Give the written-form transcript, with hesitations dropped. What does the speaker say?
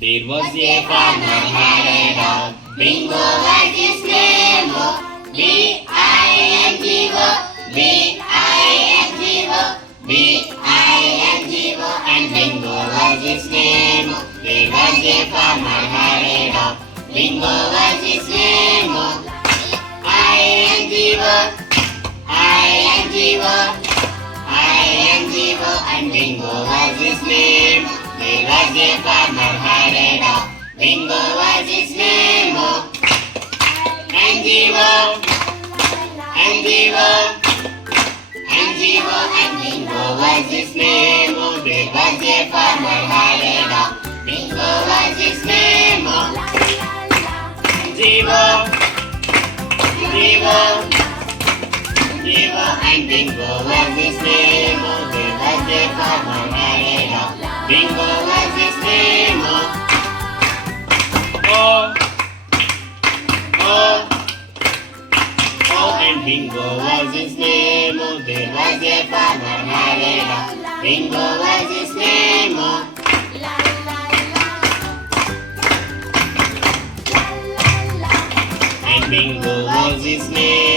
There was a farmer had a dog. Bingo was his name. B-I-N-G-O, B-I-N-G-O, B-I-N-G-O, and Bingo was his name. There was a farmer had a dog. Bingo was his name. I-N-G-O, I-N-G-O, I-N-G-O, and Bingo was his name. There was a farmer had a dog. Bingo was his name. N-G-O, N-G-O, N-G-O, and Bingo was his name. There was a farmer had a dog. Bingo was his name. N-G-O, N-G-O, N-G-O, and Bingo was his name. There was a farmer had a dog. Bingo was his name. Oh, oh, oh, and Bingo was his name. There was a farmer had a dog. Bingo was his name. And Bingo was his name.